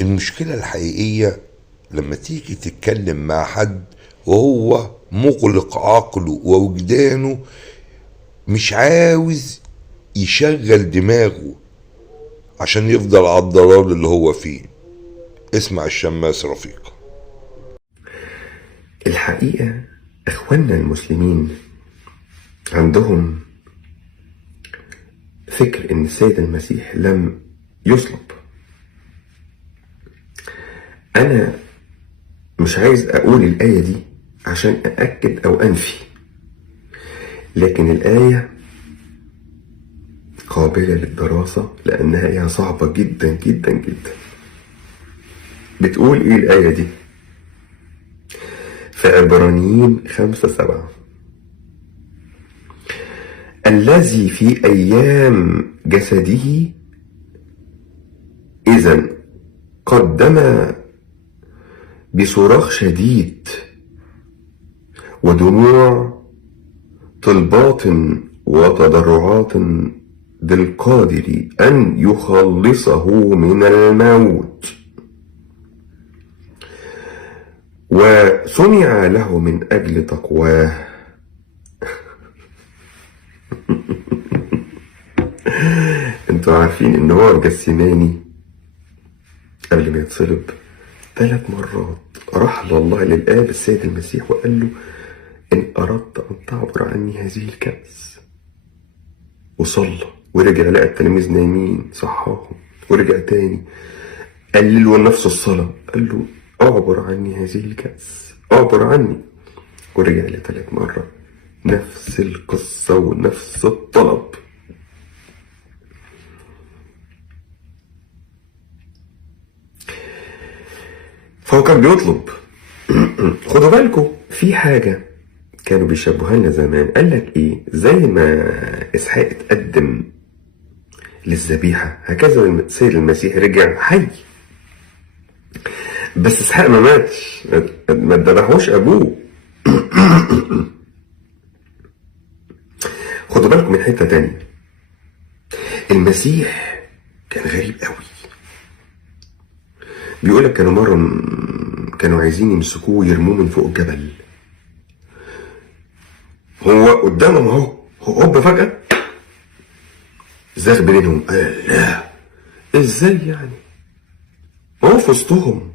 المشكلة الحقيقية لما تيجي تتكلم مع حد وهو مغلق عقله ووجدانه، مش عاوز يشغل دماغه عشان يفضل على الضلال اللي هو فيه. اسمع الشماس رفيق. الحقيقة إخواننا المسلمين عندهم فكر إن السيد المسيح لم يصلب. أنا مش عايز أقول الآية دي عشان أأكد أو أنفي، لكن الآية قابلة للدراسة لأنها آية صعبة جدا جدا جدا. بتقول إيه الآية دي؟ في عبرانيين 5:7: الذي في أيام جسده إذن قدم بصراخ شديد ودموع طلبات وتضرعات بالقادر أن يخلصه من الموت، وصنع له من أجل تقواه. انتوا عارفين ان هو جسماني قبل ما يتصلب 3 مرات راح لله للآب السيد المسيح وقال له: إن أردت أن تعبر عني هذه الكأس. وصلى ورجع لقى التلاميذ نايمين، صحاهم ورجع تاني قال له نفس الصلاة، قال له: أعبر عني هذه الكأس، أعبر عني. ورجع ل3 مرات نفس القصة ونفس الطلب. فهو كان بيطلب. خدوا بالكم في حاجة كانوا بيشبهوها لنا زمان، قال لك ايه؟ زي ما اسحاق اتقدم للذبيحة هكذا السيد المسيح رجع حي. بس اسحاق ما ماتش، ما ذبحوش ابوه. خدوا بالكم من حتة تانية، المسيح كان غريب قوي. بيقولك كانوا مرة كانوا عايزين يمسكوه ويرموه من فوق الجبل، هو قدامهم اهو، هوب فجأة زاغ بينهم. لا، ازاي يعني؟ هو في وسطهم.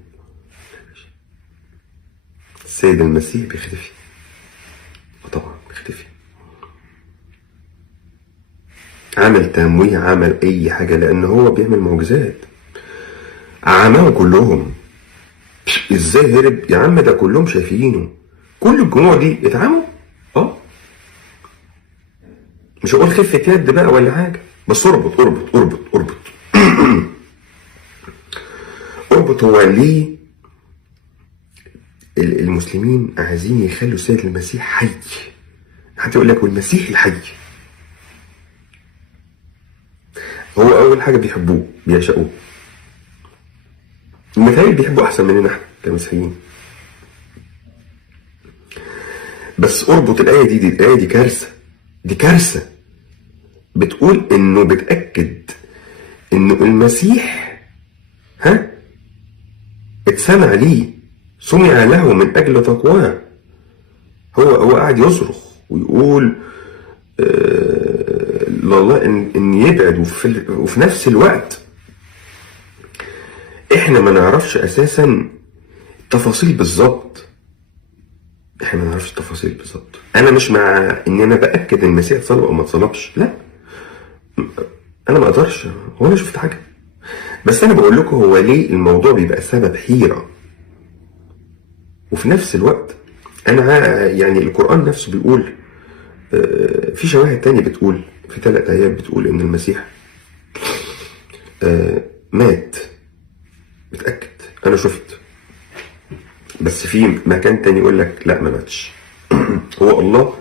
السيد المسيح بيختفي، طبعا بيختفي، عمل تمويه، عمل اي حاجة، لان هو بيعمل معجزات. عماهم كلهم. ازاي هرب يا عم؟ ده كلهم شايفينه، كل الجموع دي اتعموا. مش هقول خفة يد بقى ولا حاجة، بس اربط اربط اربط اربط. اربط. هو ليه المسلمين عايزين يخلوا السيد المسيح حي؟ حتى يقول لك والمسيح الحي. هو اول حاجة بيحبوه، بيعشقوه. المثالي بيحبوا احسن مننا احنا كمسيحيين. بس اربط الآية دي الآية دي كارثة، دي كارثة. بتقول انه بتأكد انه المسيح اتسمع ليه، سمع له من اجل تقواه. هو قاعد يصرخ ويقول لله ان يبعد، وفي نفس الوقت احنا ما نعرفش اساسا التفاصيل بالظبط. احنا ما نعرفش التفاصيل بالظبط. انا مش مع ان انا باكد ان المسيح اتصلب او ما اتصلبش، لا، انا ما اقدرش، هو انا شفت حاجه. بس انا بقول لكم هو ليه الموضوع بيبقى سبب حيره. وفي نفس الوقت انا يعني القران نفسه بيقول في شواهد تانية بتقول، في 3 آيات بتقول ان المسيح مات. متأكد، انا شفت. بس في مكان تاني يقول لك لا، ما ماتش. هو الله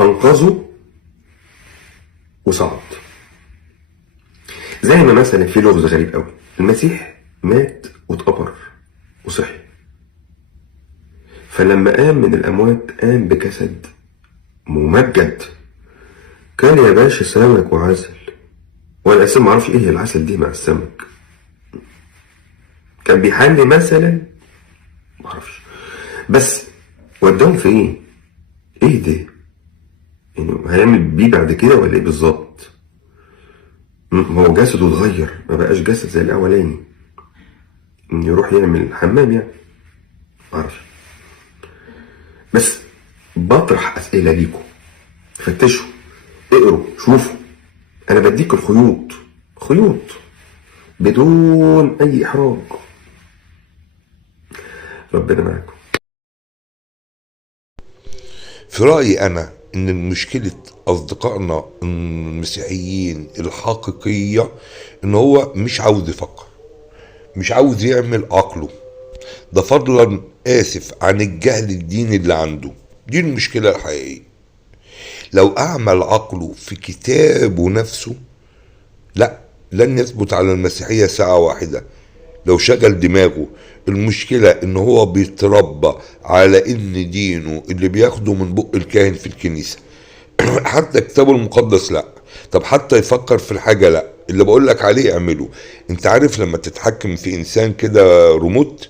انقذه وصعد. زي ما مثلا في لغز غريب قوي، المسيح مات واتقبر وصحي، فلما قام من الاموات قام بجسد ممجد. كان يا باشا سمك وعسل، وانا اساسا ما اعرفش ايه هي العسل دي مع السمك. كان بيحل مثلا، معرفش، بس وداهم في ايه؟ ايه ده؟ يعني هيعمل بيه بعد كده ولا ايه بالظبط؟ هو جسده اتغير، ما بقاش جسد زي الاولاني، ان يروح يعمل حمام يعني، معرفش. بس بطرح اسئله ليكم، فتشوا، اقروا، شوفوا. انا بديك الخيوط، خيوط بدون اي احراج. ربنا معاكم. في رأيي أنا إن مشكلة أصدقائنا المسيحيين الحقيقية إن هو مش عاوز يفكر، مش عاوز يعمل عقله، ده فضلا آسف عن الجهل الديني اللي عنده. دي المشكلة الحقيقية. لو أعمل عقله في كتابه نفسه، لا، لن يثبت على المسيحية ساعة واحدة. لو شغل دماغه، المشكلة ان هو بيتربى على ان دينه اللي بياخده من بق الكاهن في الكنيسة حتى كتابه المقدس لا. طب حتى يفكر في الحاجة لا، اللي بقول لك عليه اعمله. انت عارف لما تتحكم في انسان كده ريموت،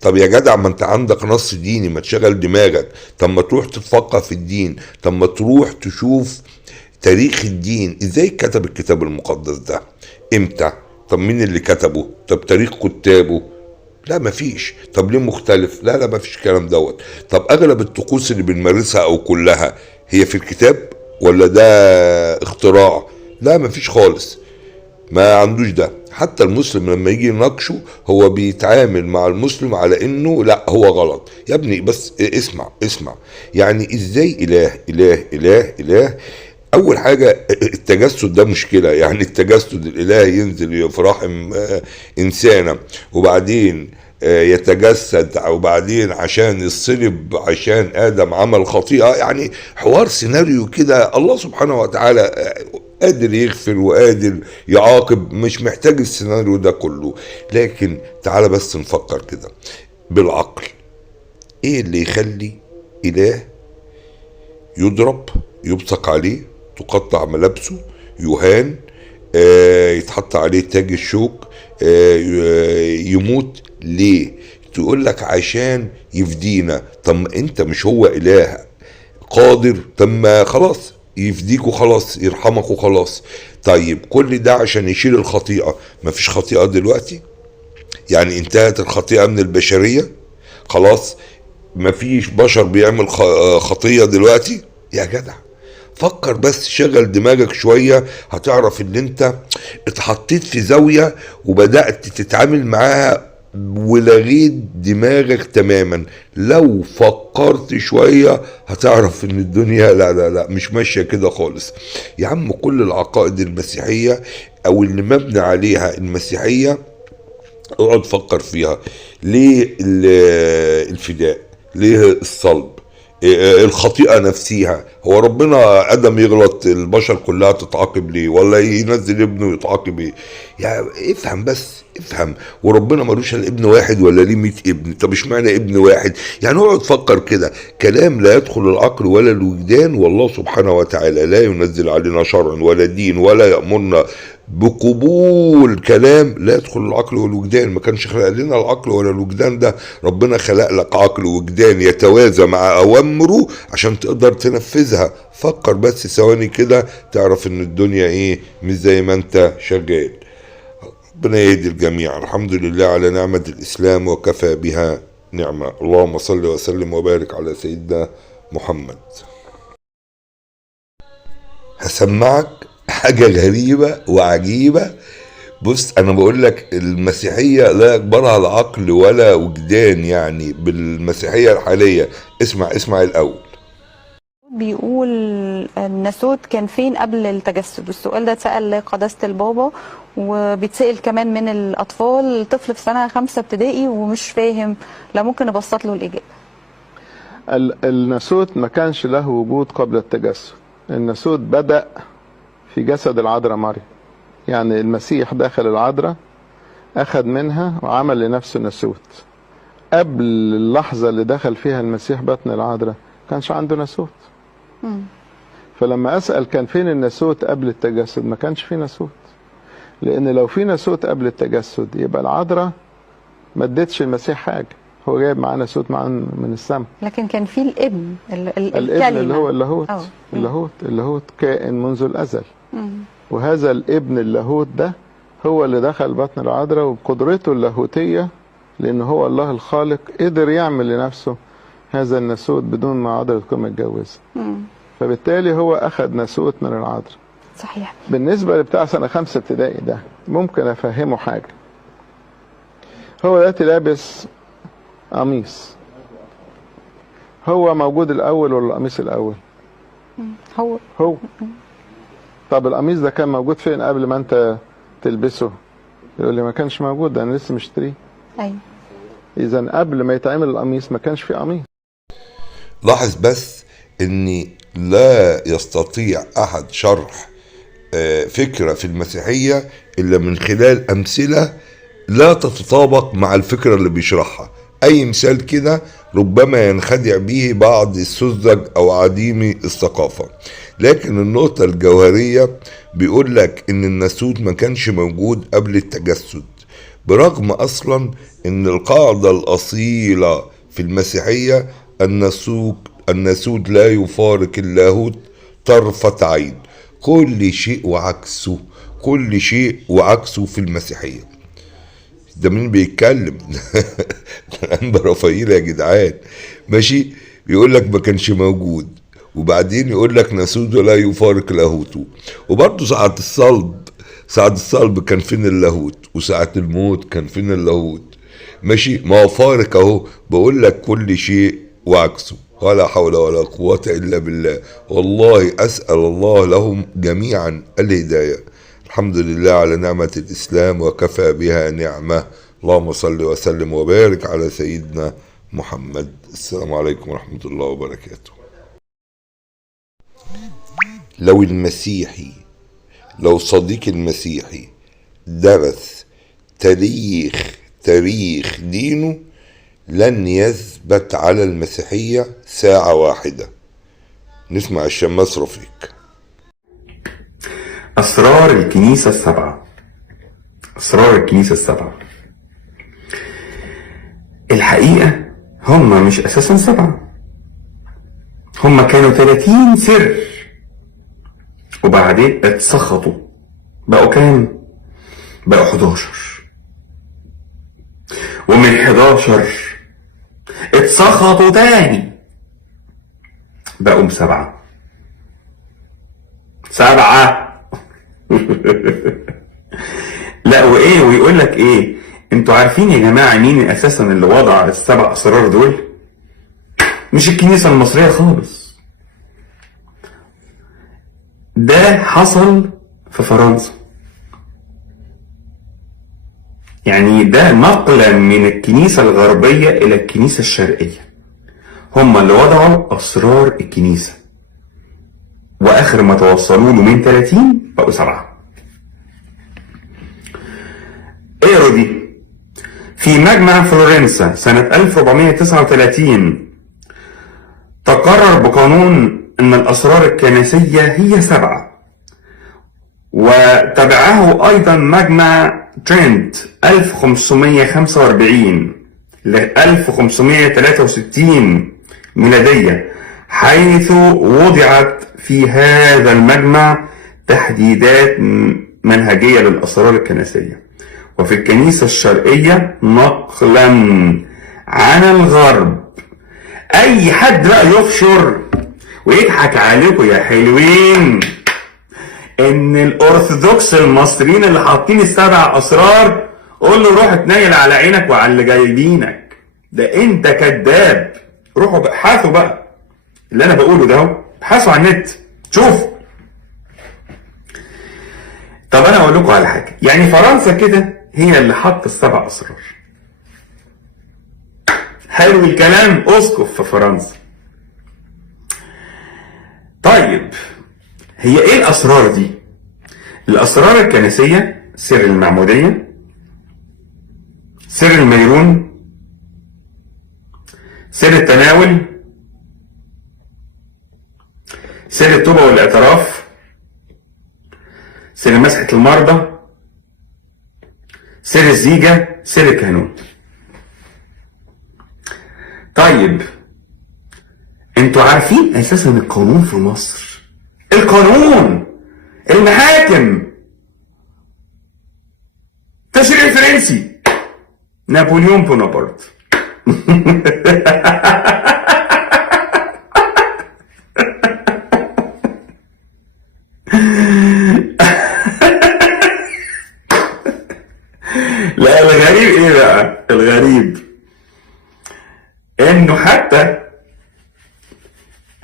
طب يا جدع ما انت عندك نص ديني، ما تشغل دماغك. طب ما تروح تتفقه في الدين، طب ما تروح تشوف تاريخ الدين، ازاي كتب الكتاب المقدس ده، امتى، طب مين اللي كتبه، طب تاريخ كتابه. لا مفيش. طب ليه مختلف؟ لا لا مفيش الكلام دوت. طب اغلب الطقوس اللي بنمارسها او كلها هي في الكتاب ولا ده اختراع؟ لا مفيش خالص، ما عندوش ده. حتى المسلم لما يجي يناقشه هو بيتعامل مع المسلم على انه لا هو غلط. يا ابني بس اسمع اسمع، يعني ازاي اله. اول حاجة التجسد ده مشكلة، يعني التجسد الالهي ينزل في رحم انسانة، وبعدين يتجسد، وبعدين عشان الصلب عشان ادم عمل خطيئة، يعني حوار سيناريو كده. الله سبحانه وتعالى قادر يغفر وقادر يعاقب، مش محتاج السيناريو ده كله. لكن تعالى بس نفكر كده بالعقل، ايه اللي يخلي اله يضرب، يبصق عليه، تقطع ملابسه، يهان، يتحط عليه تاج الشوك، يموت ليه؟ تقول لك عشان يفدينا. طب ما انت مش هو اله قادر؟ طب ما خلاص يفديك وخلاص، يرحمك وخلاص. طيب كل ده عشان يشيل الخطيئة. ما فيش خطيئة دلوقتي؟ يعني انتهت الخطيئة من البشرية خلاص؟ ما فيش بشر بيعمل خطية دلوقتي؟ يا جدع فكر بس، شغل دماغك شوية، هتعرف ان انت اتحطيت في زاوية وبدأت تتعامل معاها ولغيت دماغك تماما. لو فكرت شوية هتعرف ان الدنيا لا لا لا مش ماشية كده خالص. يا عم كل العقائد المسيحية او اللي مبني عليها المسيحية اقعد فكر فيها. ليه الفداء؟ ليه الصلب؟ الخطيئة نفسها، هو ربنا ادم يغلط البشر كلها تتعاقب ليه؟ ولا ينزل ابنه يتعاقب ايه؟ يعني افهم بس افهم. وربنا ملوش الا ابن واحد ولا ليه 100 ابن؟ طب اشمعنى ابن واحد؟ يعني اقعد فكر كده، كلام لا يدخل العقل ولا الوجدان، والله سبحانه وتعالى لا ينزل علينا شرع ولا دين ولا يأمرنا بقبول كلام لا يدخل العقل والوجدان. ما كانش خلق لنا العقل ولا الوجدان ده، ربنا خلق لك عقل ووجدان يتوازى مع اوامره عشان تقدر تنفذها. فكر بس ثواني كده تعرف ان الدنيا ايه، مش زي ما انت شغال. ربنا يهدي الجميع. الحمد لله على نعمة الاسلام وكفى بها نعمة. اللهم صل وسلم وبارك على سيدنا محمد. هسمعك حاجة غريبة وعجيبة. بص انا بقول لك المسيحية لا يقبلها العقل ولا وجدان، يعني بالمسيحية الحالية. اسمع اسمع الاول. بيقول الناسوت كان فين قبل التجسد؟ والسؤال ده اتسأل لقداسة البابا، وبيتسأل كمان من الأطفال. طفل في سنة 5 ابتدائي ومش فاهم، لا ممكن نبسط له الإجابة. الناسوت ما كانش له وجود قبل التجسد. الناسوت بدأ في جسد العذراء مريم، يعني المسيح داخل العذراء أخذ منها وعمل لنفسه ناسوت. قبل اللحظة اللي دخل فيها المسيح بطن العذراء كانش عنده ناسوت. فلما أسأل كان فين الناسوت قبل التجسد، ما كانش فيه ناسوت. لأن لو في ناسوت قبل التجسد يبقى العذراء ما اديتش المسيح حاجه، هو جايب معاه ناسوت معاه من السماء. لكن كان في الابن الابن الكلمة اللي هو اللاهوت، أه. اللاهوت كائن منذ الازل. وهذا الابن اللاهوت ده هو اللي دخل بطن العذراء، وبقدرته اللاهوتيه لان هو الله الخالق قدر يعمل لنفسه هذا الناسوت بدون ما عذراء تكون متجوزه. فبالتالي هو اخذ ناسوت من العذراء. صحيح. بالنسبه لبتاع سنه 5 ابتدائي ده ممكن افهمه حاجه. هو دلوقتي لابس قميص، هو موجود الاول ولا القميص الاول؟ هو. طب القميص ده كان موجود فين قبل ما انت تلبسه؟ يقول لي ما كانش موجود، ده انا لسه مشتريه. ايوه. اذا قبل ما يتعمل القميص ما كانش في قميص. لاحظ بس ان لا يستطيع احد شرح فكرة في المسيحية الا من خلال امثلة لا تتطابق مع الفكرة اللي بيشرحها. اي مثال كده ربما ينخدع به بعض السذج او عديمي الثقافة، لكن النقطة الجوهرية بيقول لك ان الناسوت ما كانش موجود قبل التجسد، برغم اصلا ان القاعدة الاصيلة في المسيحية الناسوت لا يفارق اللاهوت طرفة عين. كل شيء وعكسه، كل شيء وعكسه في المسيحية. ده مين بيتكلم؟ الانبا رافائيل يا جدعان، ماشي. بيقول لك ما كانش موجود، وبعدين يقول لك ناسوت لا يفارق لاهوته. وبرضه ساعة الصلب كان فين اللاهوت، وساعة الموت كان فين اللاهوت، ماشي. ما هو فارق اهو، بقول لك كل شيء وعكسه. ولا حول ولا قوة إلا بالله. والله أسأل الله لهم جميعا الهداية. الحمد لله على نعمة الإسلام وكفى بها نعمة. اللهم صل وسلم وبارك على سيدنا محمد. السلام عليكم ورحمة الله وبركاته. لو صديق المسيحي درس تاريخ دينه لن يثبت على المسيحية ساعة واحدة. نسمع الشماس رفيق. أسرار الكنيسة السبعة. أسرار الكنيسة السبعة الحقيقة هم مش أساسا 7، هم كانوا 30 سر، وبعدين اتسخطوا بقوا كام؟ بقوا 11، ومن 11 اتسخطوا تاني بقوا 7. لا وايه، ويقول لك ايه، انتوا عارفين يا جماعه مين اساسا اللي وضع ال7 اسرار دول؟ مش الكنيسه المصريه خالص، ده حصل في فرنسا. يعني ده نقلا من الكنيسه الغربيه الى الكنيسه الشرقيه. هم اللي وضعوا اسرار الكنيسه، واخر ما توصلوا له من 30 بقوا 7. اقروا دي. في مجمع فلورنسا سنة 1439 تقرر بقانون ان الاسرار الكنسية هي 7، وتبعه ايضا مجمع ترينت 1545 ل 1563 ميلادية، حيث وضعت في هذا المجمع تحديدات منهجية للاسرار الكنسية. وفي الكنيسة الشرقية نقلا عن الغرب. اي حد بقى يفشر ويضحك عليكم يا حلوين ان الارثوذكس المصريين اللي حاطين ال7 اسرار، قول له روح اتنيل على عينك وعلى اللي جايبينك، ده انت كذاب. روحوا ابحثوا بقى اللي انا بقوله ده اهو، ابحثوا على النت شوفوا. طب انا اقول لكم على حاجه، يعني فرنسا كده هي اللي حط ال7 اسرار. حلو الكلام، اسقف في فرنسا. طيب هي ايه الاسرار دي؟ الاسرار الكنسيه: سر المعموديه، سر الميرون، سر التناول، سر التوبه والاعتراف، سر مسحه المرضى، سر الزيجه، سر الكهنوت. طيب انتوا عارفين اساسا القانون في مصر، القانون، المحاكم، تشريع فرنسي، نابليون بونابرت. لا الغريب ايه بقى؟ الغريب انه حتى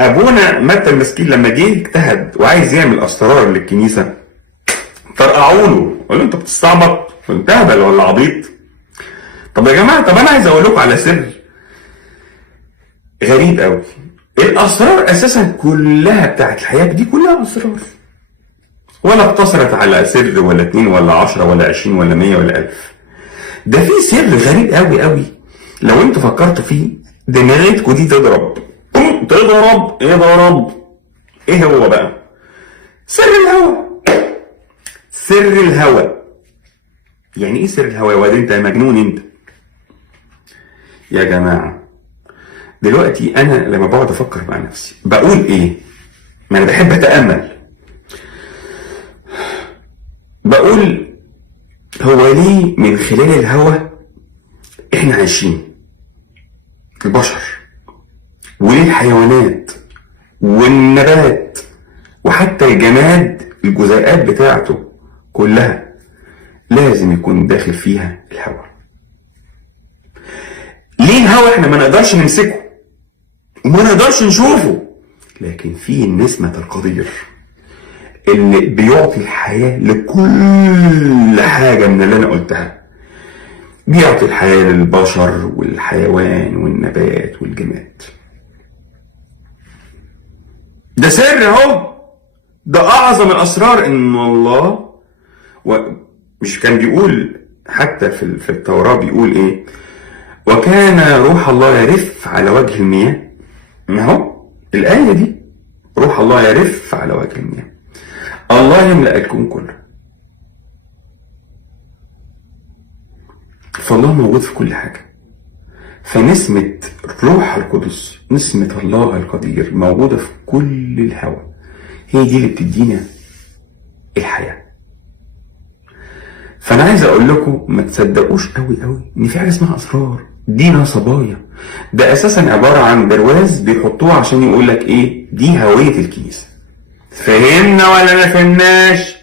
ابونا متى المسكين لما جه اجتهد وعايز يعمل اسرار للكنيسه طرقعوا له، قالوا انت بتستعبط، انت هبل ولا عبيط؟ طب يا جماعه، طب انا عايز اقول لكم على سر غريب قوي. الاسرار اساسا كلها بتاعت الحياه دي كلها اسرار، ولا اقتصرت على سر ولا 2 ولا 10 ولا 20 ولا 100 ولا 1000. ده في سر غريب قوي قوي لو انتوا فكرتوا فيه دماغتكم دي تضرب. ايه هو بقى؟ سر الهوى. سر الهوى يعني ايه سر الهوى يا واد؟ انت يا مجنون انت يا جماعه. دلوقتي انا لما بقعد افكر مع نفسي بقول ايه؟ ما انا بحب اتامل. بقول هو ليه من خلال الهوى احنا عايشين البشر، وليه الحيوانات والنبات وحتى الجماد الجزيئات بتاعته كلها لازم يكون داخل فيها الهوى؟ ليه الهوى احنا ما نقدرش نمسكه وما نقدرش نشوفه، لكن فيه نسمة القدير اللي بيعطي الحياة لكل حاجة من اللي انا قلتها. بيعطي الحياة للبشر والحيوان والنبات والجماد. ده سر اهو، ده اعظم الاسرار. ان الله مش كان بيقول حتى في التوراة بيقول ايه؟ وكان روح الله يرف على وجه المياه. ما هو الآية دي روح الله يرف على وجه المياه. الله يملأ الكون كله، فالله موجود في كل حاجة. فنسمة الروح القدس، نسمة الله القدير موجودة في كل الهوى، هي دي اللي بتدينا الحياة. فأنا عايز أقول لكم ما تصدقوش قوي إن في حاجة اسمها أسرار، دي نصبايا. ده أساسا عبارة عن برواز بيحطوه عشان يقول لك إيه؟ دي هوية الكنيسة. فهمنا ولا ما فهمناش؟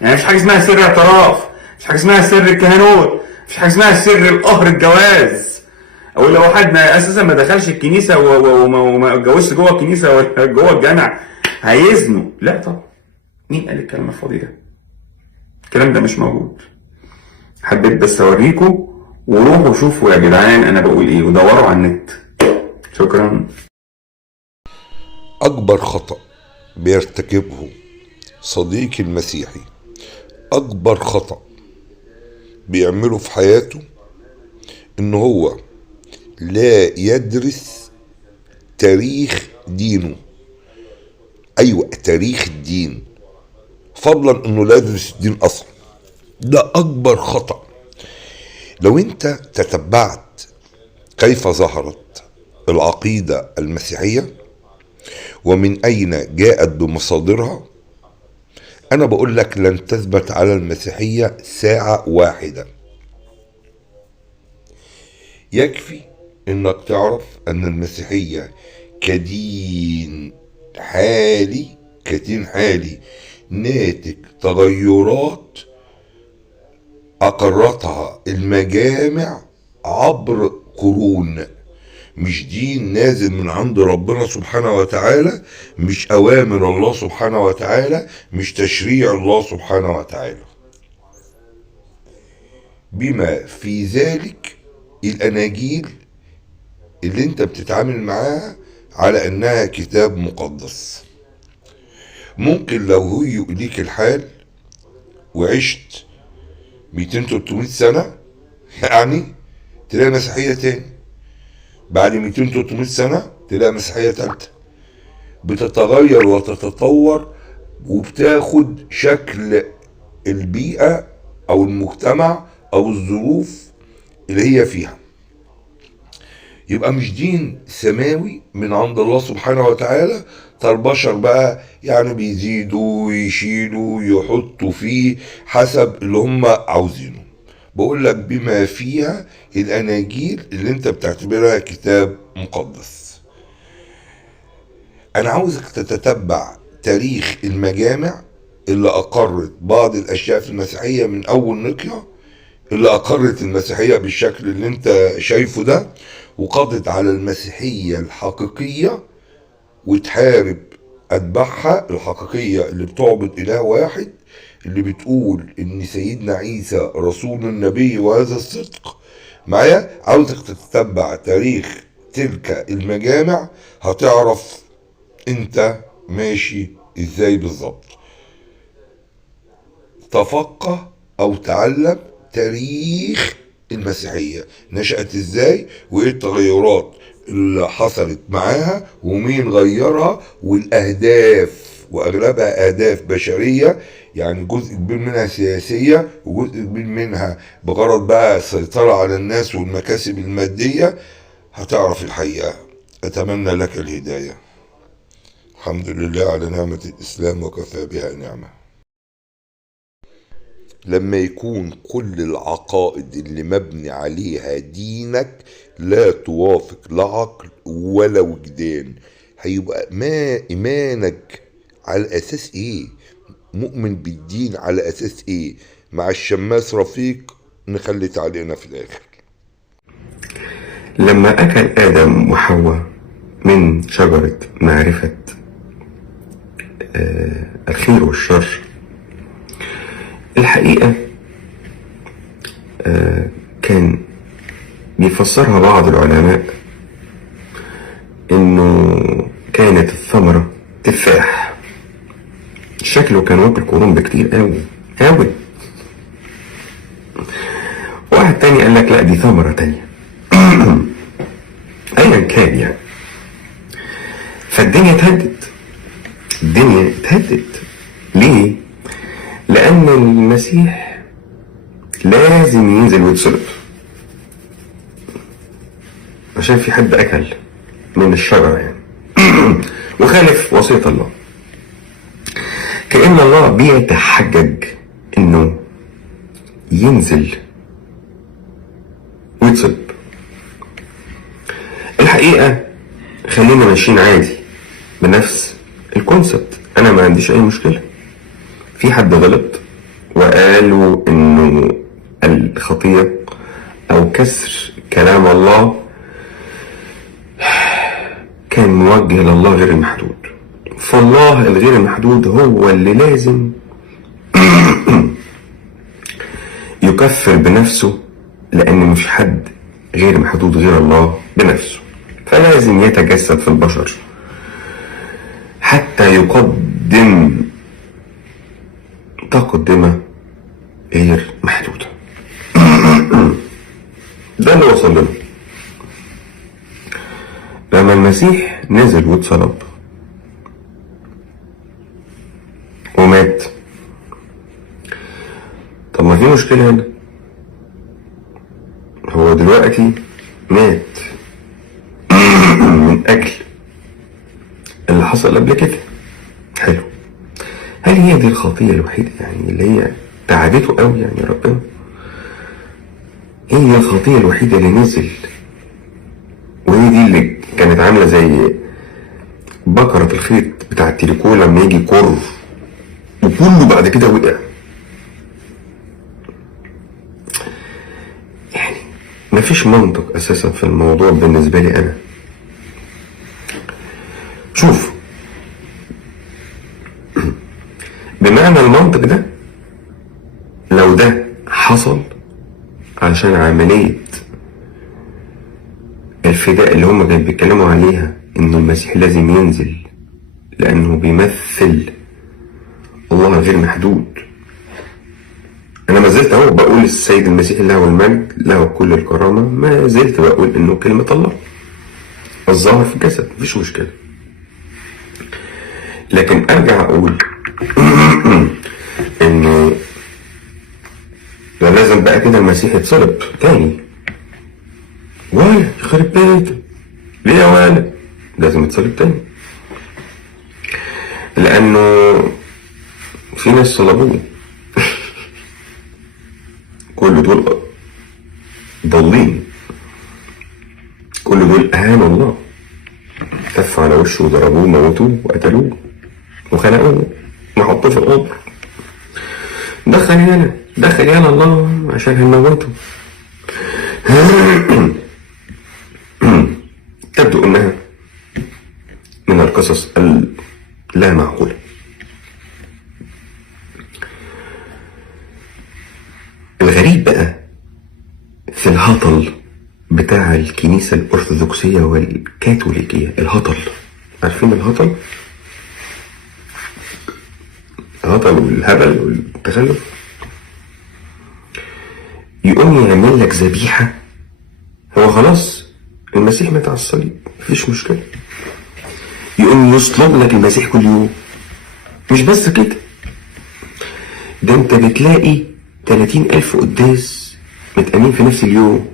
يعني مفيش حاجة اسمها سر اعتراف، مفيش حاجة اسمها سر الكهنوت، مفيش حاجة اسمها سر القهر الجواز. او لو واحد ما اساسا ما دخلش الكنيسه وما اتجوزش جوه الكنيسه ولا جوه الجامع هيزنوا. لا طبعا، مين قال الكلام الفاضي ده؟ الكلام ده مش موجود. حبيت بس اوريكم، وروحوا شوفوا يا جدعان انا بقول ايه، ودوروا على النت. شكرا. أكبر خطأ بيرتكبه صديقي المسيحي، أكبر خطأ بيعمله في حياته، إن هو لا يدرس تاريخ دينه. أيوة، تاريخ الدين، فضلا إنه لا يدرس الدين أصلا. ده أكبر خطأ. لو أنت تتبعت كيف ظهرت العقيدة المسيحية ومن أين جاءت بمصادرها، أنا بقول لك لن تثبت على المسيحية ساعة واحدة. يكفي إنك تعرف أن المسيحية كدين حالي ناتج تغيرات أقرتها المجامع عبر قرون. مش دين نازل من عند ربنا سبحانه وتعالى، مش أوامر الله سبحانه وتعالى، مش تشريع الله سبحانه وتعالى. بما في ذلك الأناجيل اللي انت بتتعامل معاها على انها كتاب مقدس. ممكن لو هو يؤذيك الحال وعشت 200-300 سنة يعني تلاقي مسيحية تاني، بعد 200-300 سنة تلاقي مسيحية تالتة، بتتغير وتتطور وبتاخد شكل البيئة او المجتمع او الظروف اللي هي فيها. يبقى مش دين سماوي من عند الله سبحانه وتعالى. البشر بقى يعني بيزيدوا يشيلوا يحطوا فيه حسب اللي هم عاوزينه. بقول لك بما فيها الاناجيل اللي انت بتعتبرها كتاب مقدس. انا عاوزك تتتبع تاريخ المجامع اللي اقرت بعض الاشياء في المسيحية من اول نقية، اللي اقرت المسيحية بالشكل اللي انت شايفه ده، وقضت على المسيحية الحقيقية وتحارب اتباعها الحقيقية اللي بتعبد اله واحد، اللي بتقول ان سيدنا عيسى رسول النبي وهذا الصدق. معايا عاوزك تتبع تاريخ تلك المجامع، هتعرف انت ماشي ازاي بالظبط. تفقه او تعلم تاريخ المسيحية نشأت ازاي، وايه التغيرات اللي حصلت معاها، ومين غيرها، والاهداف، واغلبها اهداف بشرية، يعني جزء كبير منها سياسية وجزء كبير منها بغرض بقى السيطرة على الناس والمكاسب المادية. هتعرف الحقيقة. اتمنى لك الهداية. الحمد لله على نعمة الاسلام وكفى بها نعمة. لما يكون كل العقائد اللي مبني عليها دينك لا توافق لا عقل ولا وجدان، هيبقى ما إيمانك على أساس إيه؟ مؤمن بالدين على أساس إيه؟ مع الشماس رفيق نخلي تعليقنا في الآخر. لما أكل آدم وحواء من شجرة معرفة الخير والشر، الحقيقة كان بيفسرها بعض العلماء انه كانت الثمرة تفاح. شكله كان واكل كروم بكتير قوي قوي. واحد تاني قال لك لا دي ثمرة تانية. ايا كان يعني. فالدنيا اتهدت. ليه؟ لأن المسيح لازم ينزل ويتصلب عشان في حد أكل من الشجرة يعني وخالف وصية الله. كأن الله بيتحجج إنه ينزل ويتصلب. الحقيقة خلينا ماشيين عادي بنفس الكونسبت، أنا ما عنديش أي مشكلة. في حد غلط وقالوا انه الخطية او كسر كلام الله كان موجه لله غير المحدود، فالله الغير المحدود هو اللي لازم يكفر بنفسه، لان مش حد غير محدود غير الله بنفسه، فلازم يتجسد في البشر حتى يقدم تقدمة غير محدودة. ده اللي وصل لنا. لما المسيح نزل واتصلب ومات، طب ما في مشكلة هنا. هو دلوقتي مات من أجل اللي حصل قبل كده. حلو. هل هي دي الخطية الوحيدة يعني اللي هي تعبته قوي يعني ربنا؟ هي الخطية الوحيدة اللي نزل، وهي دي اللي كانت عاملة زي بكرة الخيط بتاع التليكو لما يجي كر وكله بعد كده وقع. يعني مفيش منطق أساسا في الموضوع بالنسبة لي أنا. شوف، بمعنى المنطق ده لو ده حصل عشان عملية الفداء اللي هم كانوا بيتكلموا عليها، انه المسيح لازم ينزل لانه بيمثل الله غير محدود. انا ما زلت اهو بقول السيد المسيح له المجد له كل الكرامة، ما زلت بقول انه كلمة الله الظاهر في الجسد، مفيش مشكلة. لكن ارجع اقول انه لازم بقى كده المسيح يتصلب تاني، ولا يخرب بيتك ليه يا ولد؟ لازم يتصلب تاني، لأنه في ناس صلبوه. كل دول ضالين، كل دول أهانوا الله، تفوا على وشه وضربوه وموتوه وقتلوه وخلقوه وحطوه في القبر. دخل يانا الله عشان هنموته. تبدو انها من القصص اللا معقولة. الغريب بقى في الهطل بتاع الكنيسة الأرثوذكسية والكاثوليكية. الهطل، عارفين الهطل؟ الهطل والهبل والتخلف. يقوم يعمل لك ذبيحة، هو خلاص المسيح مات على الصليب مفيش مشكلة، يقوم يصلب لك المسيح كل يوم. مش بس كده، ده انت بتلاقي 30,000 قداس متأمين في نفس اليوم.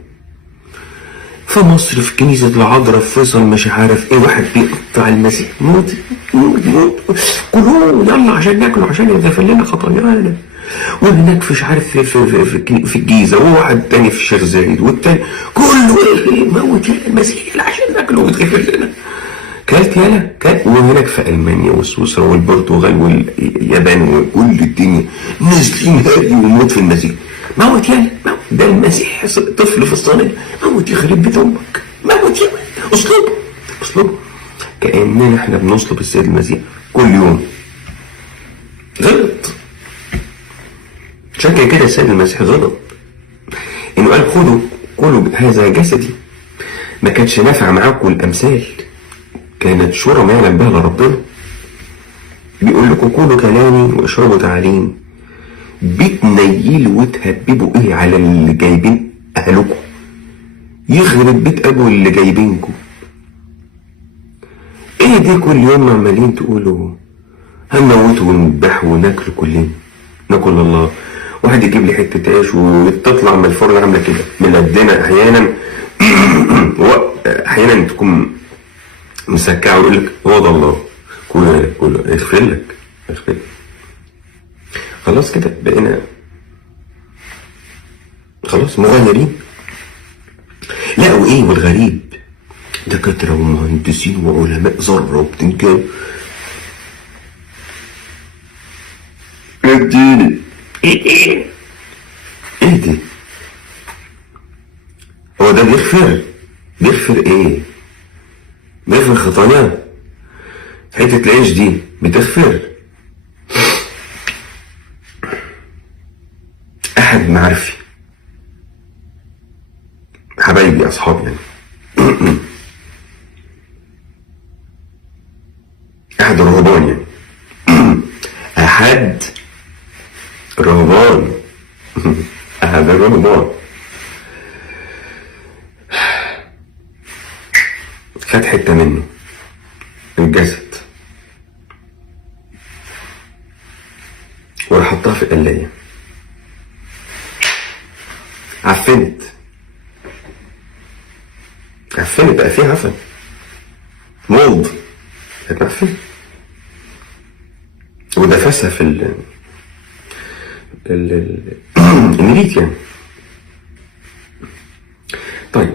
في مصر في كنيسة العذراء في فيصل مش عارف ايه، واحد بيقطع المسيح موت كلهم يلا عشان ناكله عشان يغفر لنا خطايانا. وهناك مش عارف في الجيزة، وواحد تاني في الشيخ زايد، والتاني كله موت المسيح عشان ناكله ويتغفر لنا. كلت يالا كلت. وهناك في ألمانيا وسويسرا والبرتغال واليابان وكل الدنيا نازلين هادي وموت في المسيح. موت يالا موت، ده المسيح طفل في الصينية، موت يخرب بيت امك، موت يالا اصلبه. كأننا احنا بنصلب السيد المسيح كل يوم. غلط. عشان كده السيد المسيح غلط انه قال كلوا هذا جسدي. ما كانتش نافع معاكم الامثال، كانت شورى ما يعلم بها لربنا. بيقول لكم كلوا كلامي واشربوا تعاليم. بتنيلوا وتهببوا ايه على اللي جايبين اهلكم؟ يخرب بيت ابو اللي جايبينكم. ايه دي كل يوم عمالين تقولوا هنموت ونذبح وناكل كلنا، ناكل الله. واحد يجيب لي حته عيش وتطلع من الفرن عامله كده ملدنه احيانا احيانا تكون مسكعه ويقول لك هو ده الله، كل يغفر لك. خلاص كده بقينا خلاص مغيرين. لا وايه والغريب، دكاتره ومهندسين وعلماء ذره وبتنجان. اديني ايه دي؟ هو ده بيغفر ايه؟ بيغفر خطايا؟ حته العيش دي بتغفر؟ احد معارفي حبايبي اصحابي يعني احد الرهبان يعني احد الرهبان خد حتة منه الجسد وراح حطها في القلاية، عفنت بقى فيها عفن مولد، كانت معفنة ودفسها في النبيت يعني. طيب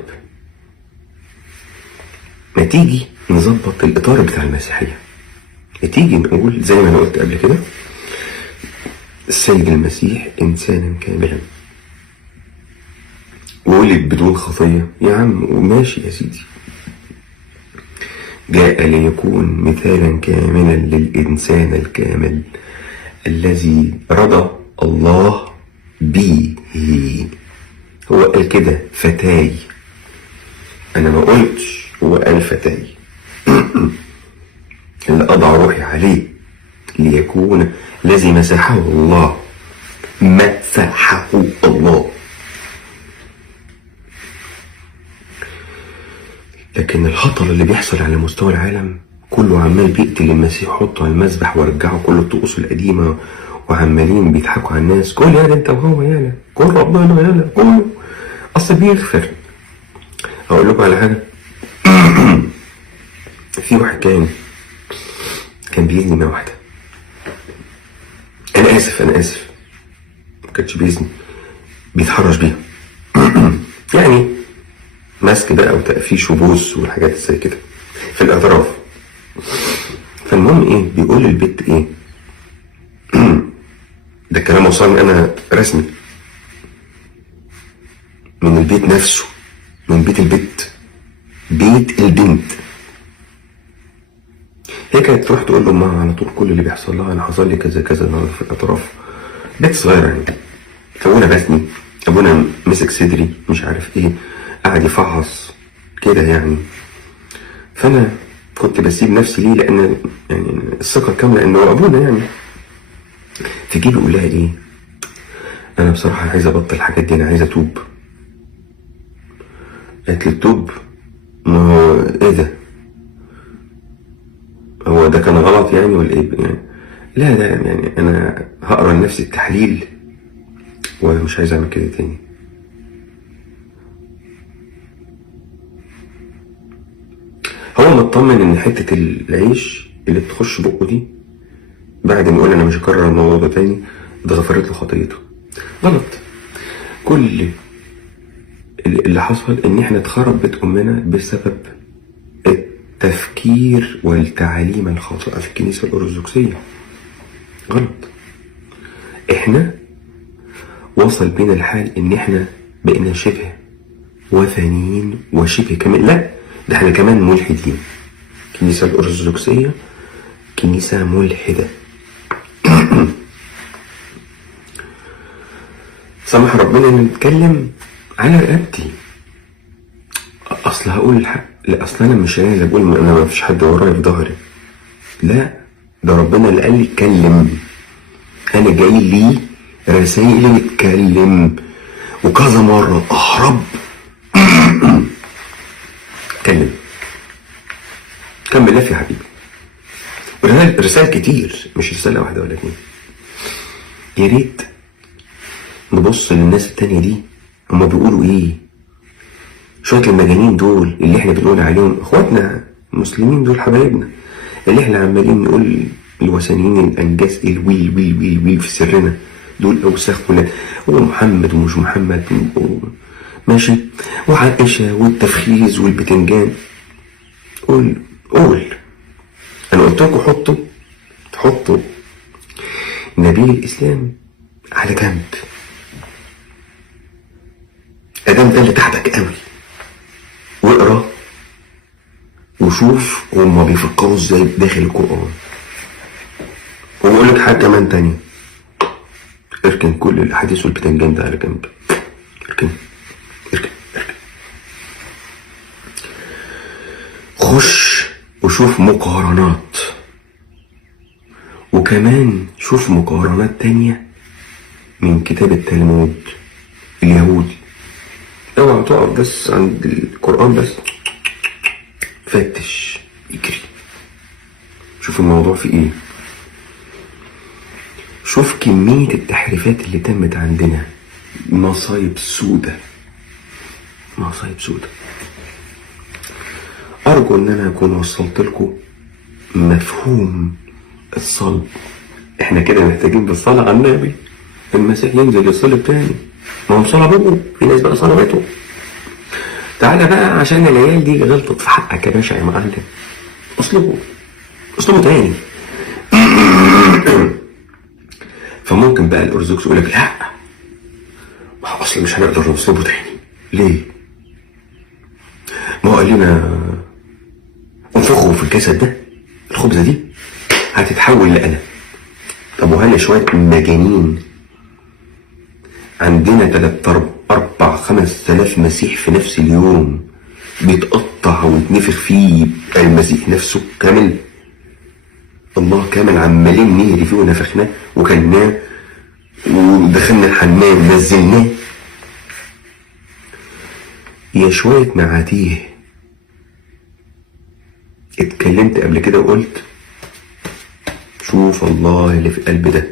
ما تيجي نظبط الإطار بتاع المسيحية، ما تيجي نقول زي ما أنا قلت قبل كده السيد المسيح إنسانا كاملا وولد بدون خطية. يا عم ماشي يا سيدي، جاء ليكون مثالا كاملا للإنسان الكامل الذي رضى الله به. هو قال كده فتاي، أنا ما قلتش، هو قال فتاي اللي أضع روحي عليه ليكون الذي مسحه الله، مسحه الله. لكن الخطر اللي بيحصل على مستوى العالم كله عمال بيقتل المسيح، يحطه على المذبح ويرجعه كل الطقوس القديمة، وعمالين بيضحكوا على الناس. كل يالا انت وهو يالا، كل ربنا يالا، كله اصل بيغفر. هقول لكم على حاجه. في واحد كان بيزني مع واحده. انا اسف ما كانش بيزني، بيتحرش بيها. يعني ماسك بقى وتقفيش وبوس والحاجات زي كده في الاعتراف. فالمهم ايه، بيقول للبت ايه، ده الكلام وصلني انا رسمي من البيت نفسه، من بيت البت، بيت البنت. هي كانت تروح تقول له ما على طول كل اللي بيحصل لها، انا حصل لي كذا كذا النهارده في الاعتراف. بنت صغيره يعني، ابونا بسني، ابونا مسك صدري مش عارف ايه، قعد يفعص كده يعني. فانا كنت بسيب نفسي ليه، لان يعني الثقه الكامله انه هو ابونا يعني. تجي بيقول لها ايه، انا بصراحه عايز ابطل الحاجات دي، انا عايز اتوب. قالت لي توب؟ ما هو ايه ده، هو ده كان غلط يعني ولا ايه يعني؟ لا يعني انا هقرا لنفسي التحليل ومش عايز اعمل كده تاني. هو مطمن ان حته العيش اللي بتخش بقه دي بعد ما يقول انا مش هكرر الموضوع ده تاني اتغفرت له خطيته. غلط. كل اللي حصل ان احنا اتخرب بيت امنا بسبب التفكير والتعاليم الخاطئه في الكنيسه الارثوذكسيه. غلط. احنا وصل بينا الحال ان احنا بقينا شبه وثنيين وشبه كمان، لا ده احنا كمان ملحدين. الكنيسه الارثوذكسيه كنيسه ملحده. سمح ربنا ان نتكلم على رقبتي. اصل هقول الحق، لا اصل انا مش انا اللي بقول، انا ما فيش حد ورايا في ظهري، لا ده ربنا اللي قال لي اتكلم. انا جاي لي رسائل اتكلم وكذا مره اهرب. اتكلم كمل لف يا حبيبي. رسائل كتير، مش رساله واحده ولا اتنين. يا ريت نبص للناس التانية دي هما بيقولوا ايه. شوية المجانين دول اللي احنا بنقول عليهم اخواتنا المسلمين دول حبايبنا، اللي احنا عمالين نقول الوثنيين الانجاز الويل ويل ويل ويل في سرنا، دول اوساخ ولا هو محمد ومش محمد ماشي، وعائشة والتفخيز والبتنجان. قول انا قلت لكم حطوا نبيل الاسلام على جنب. ادام ده اللي تعبك قوي، واقرا وشوف هما بيفكروا ازاي داخل القرآن. وبقول لك حاجه كمان تانية، اركن كل الاحاديث والبتنجان ده على جنب. اركن. خش وشوف مقارنات، وكمان شوف مقارنات تانية من كتاب التلمود اليهودي. اوعى تقف بس عند القرآن بس، فتش اجري شوف الموضوع في ايه. شوف كمية التحريفات اللي تمت عندنا، مصايب سودة. ارجو ان انا اكون وصلت لكم مفهوم الصلب. احنا كده محتاجين بالصلاة على النبي. المسيح ينزل يصلب تاني، ما هم صلبوه، في ناس بقى صلبته. تعالى بقى عشان العيال دي غلطت في حقك يا باشا يا معلم، اصلبه تاني. فممكن بقى الارثوذكس يقول لك لا اصل مش هنقدر نصلبه تاني. ليه؟ ما هو قال لنا انفخوا في الجسد ده، الخبزه دي هتتحول لأنا. طب وهل شويه مجانين عندنا 3 4 5,000 مسيح في نفس اليوم بيتقطع ويتنفخ فيه المسيح نفسه كامل، الله كامل، عمالين نهري فيه ونفخناه وكلناه ودخلنا الحمام نزلناه. يا شوية معاتيه. اتكلمت قبل كده وقلت شوف الله اللي في القلب ده،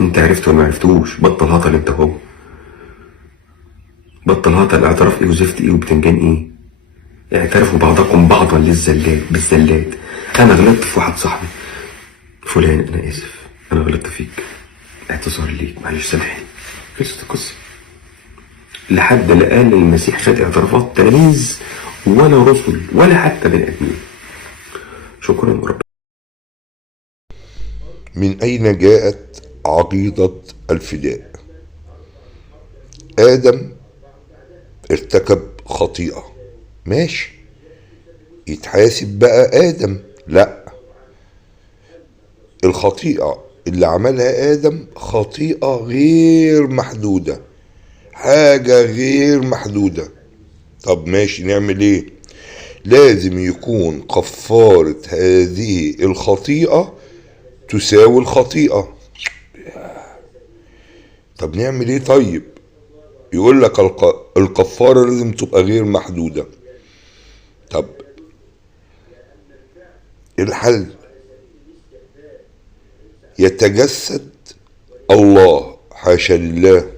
انت عرفته ولا ما عرفتوش؟ بطل هطل انت هو، بطل هطل. اعتراف ايه وزفت ايه وبتنجان ايه؟ اعترفوا بعضكم بعضا بالزلات. انا غلطت في واحد صاحبي فلان، انا اسف، انا غلطت فيك، اعتذار ليك، معلش سامحني. خلصت القصه. لحد الان المسيح خد اعترافات تلاميذ ولا رسل ولا حتى بني ادمين. شكرا ورب. من أين جاءت عقيدة الفداء؟ آدم ارتكب خطيئة، ماشي، يتحاسب بقى آدم. لا، الخطيئة اللي عملها آدم خطيئة غير محدودة، حاجة غير محدودة. طب ماشي، نعمل ايه؟ لازم يكون كفارة هذه الخطيئة تساوي الخطيئة. طب نعمل ايه طيب؟ يقول لك الكفارة لازم تبقى غير محدودة. طب الحل يتجسد الله، حاشا لله،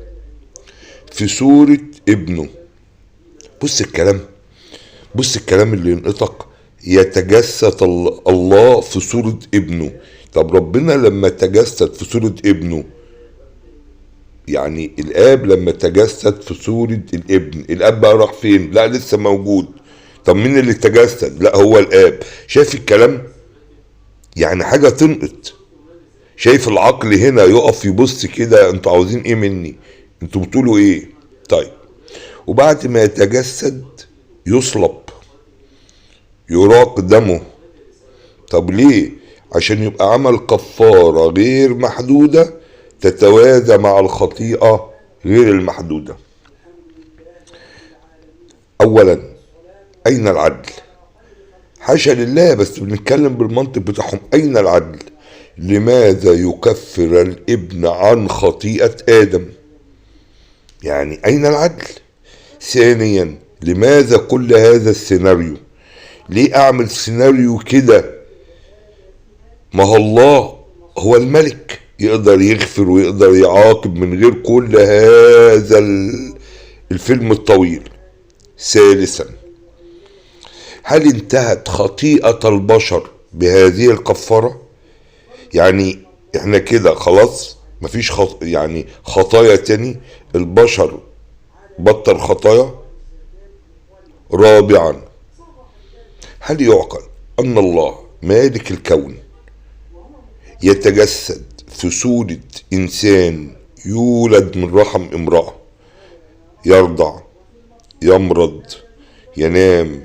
في صورة ابنه. بص الكلام، بص الكلام اللي ينقطق، يتجسد الله في صورة ابنه. طب ربنا لما تجسد في صورة ابنه، يعني الاب لما تجسد في صورة الابن، الاب بقى راح فين؟ لا لسه موجود. طب مين اللي تجسد؟ لا هو الاب. شايف الكلام؟ يعني حاجة تنقط. شايف العقل هنا يقف يبص كده، انتوا عاوزين ايه مني؟ انتوا بتقولوا ايه؟ طيب، وبعد ما يتجسد يصلب، يراق دمه. طب ليه؟ عشان يبقى عمل كفارة غير محدودة تتوازى مع الخطيئة غير المحدودة. اولا، اين العدل؟ حاشا لله، بس بنتكلم بالمنطق بتاعهم. اين العدل؟ لماذا يكفر الابن عن خطيئة آدم؟ يعني أين العدل؟ ثانيا، لماذا كل هذا السيناريو؟ ليه أعمل سيناريو كده؟ ما هو الله هو الملك، يقدر يغفر ويقدر يعاقب من غير كل هذا الفيلم الطويل. ثالثا، هل انتهت خطيئة البشر بهذه الكفارة؟ يعني احنا كده خلاص مفيش يعني خطايا تاني، البشر بطل خطايا؟ رابعا، هل يعقل ان الله مالك الكون يتجسد في صورة انسان يولد من رحم امرأة، يرضع، يمرض، ينام،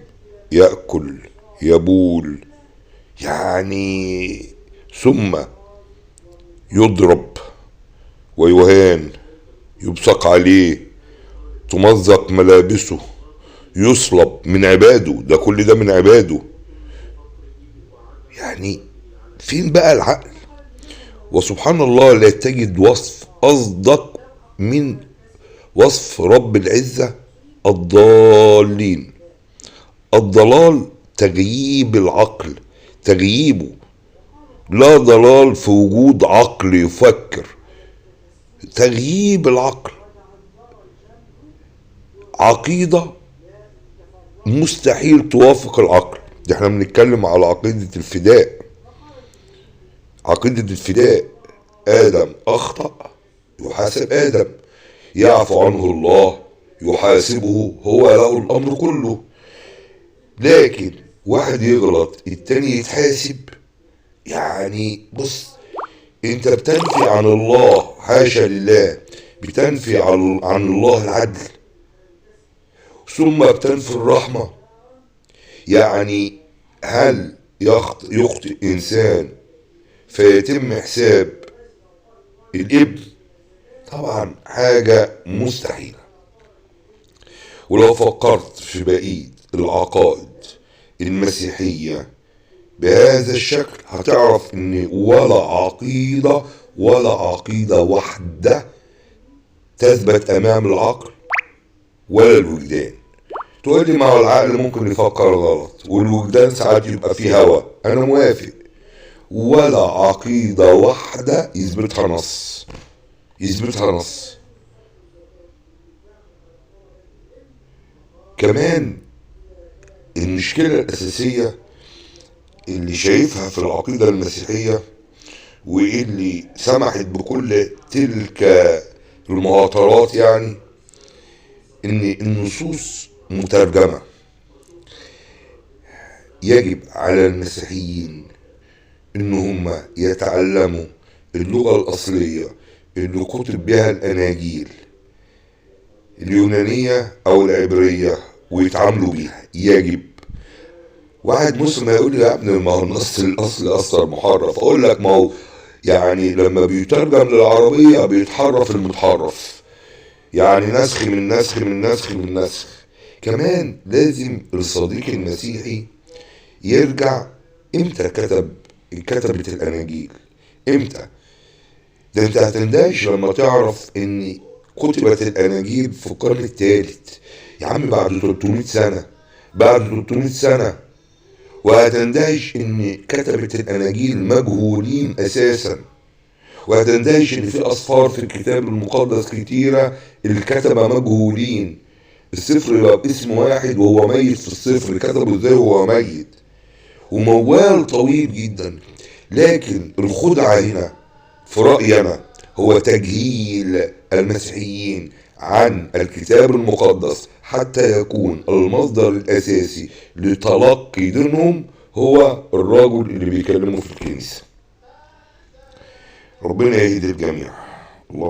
يأكل، يبول، يعني ثم يضرب ويهان، يبصق عليه، تمزق ملابسه، يصلب من عباده؟ ده كل ده من عباده. يعني فين بقى العقل؟ وسبحان الله لا تجد وصف أصدق من وصف رب العزة الضالين. الضلال تغييب العقل، تغييبه. لا ضلال في وجود عقل يفكر، تغييب العقل. عقيدة مستحيل توافق العقل. ده احنا بنتكلم على عقيدة الفداء. عقيدة الفداء، آدم أخطأ يحاسب آدم، يعفو عنه الله يحاسبه، هو له الأمر كله. لكن واحد يغلط التاني يتحاسب؟ يعني بص، انت بتنفي عن الله، حاشا لله، بتنفي عن الله العدل، ثم بتنفي الرحمة. يعني هل يخطئ إنسان فيتم حساب الابن؟ طبعا حاجة مستحيلة. ولو فكرت في بقية العقائد المسيحية بهذا الشكل هتعرف ان ولا عقيدة واحدة تثبت امام العقل ولا الوجدان. تقول لي ما هو العقل ممكن يفكر غلط والوجدان ساعات يبقى فيه هوى، انا موافق. ولا عقيدة واحدة يثبتها نص، يثبتها نص. كمان المشكلة الأساسية اللي شايفها في العقيدة المسيحية واللي سمحت بكل تلك المهاترات، يعني ان النصوص مترجمة. يجب على المسيحيين ان هم يتعلموا اللغة الأصلية اللي كتب بها الأناجيل، اليونانية أو العبرية، ويتعاملوا بيها. يجب. واحد مسلم يقول لي يا ابني ما هو النص الأصلي أصلا محرف. أقول لك ما هو يعني لما بيترجم للعربية بيتحرف المتحرف، يعني نسخ من نسخ من نسخ من نسخ. كمان لازم الصديق المسيحي يرجع امتى كتبت الأناجيل، امتى. ده انت هتندهش لما تعرف ان كتبت الأناجيل في القرن الثالث، يا عم بعد 300 سنة، بعد 300 سنة. وهتندهش ان كتبت الأناجيل مجهولين أساسا، وهتندهش ان في أصفار في الكتاب المقدس كتيرة الكتبة مجهولين. السفر يبقى باسم واحد وهو ميت في السفر، كتبه ازاي وهو ميت؟ وموال طويل جدا. لكن الخدعة هنا في رأيي أنا هو تجهيل المسيحيين عن الكتاب المقدس حتى يكون المصدر الأساسي لتلقي دينهم هو الرجل اللي بيكلمه في الكنيسة. ربنا يهدي الجميع. الله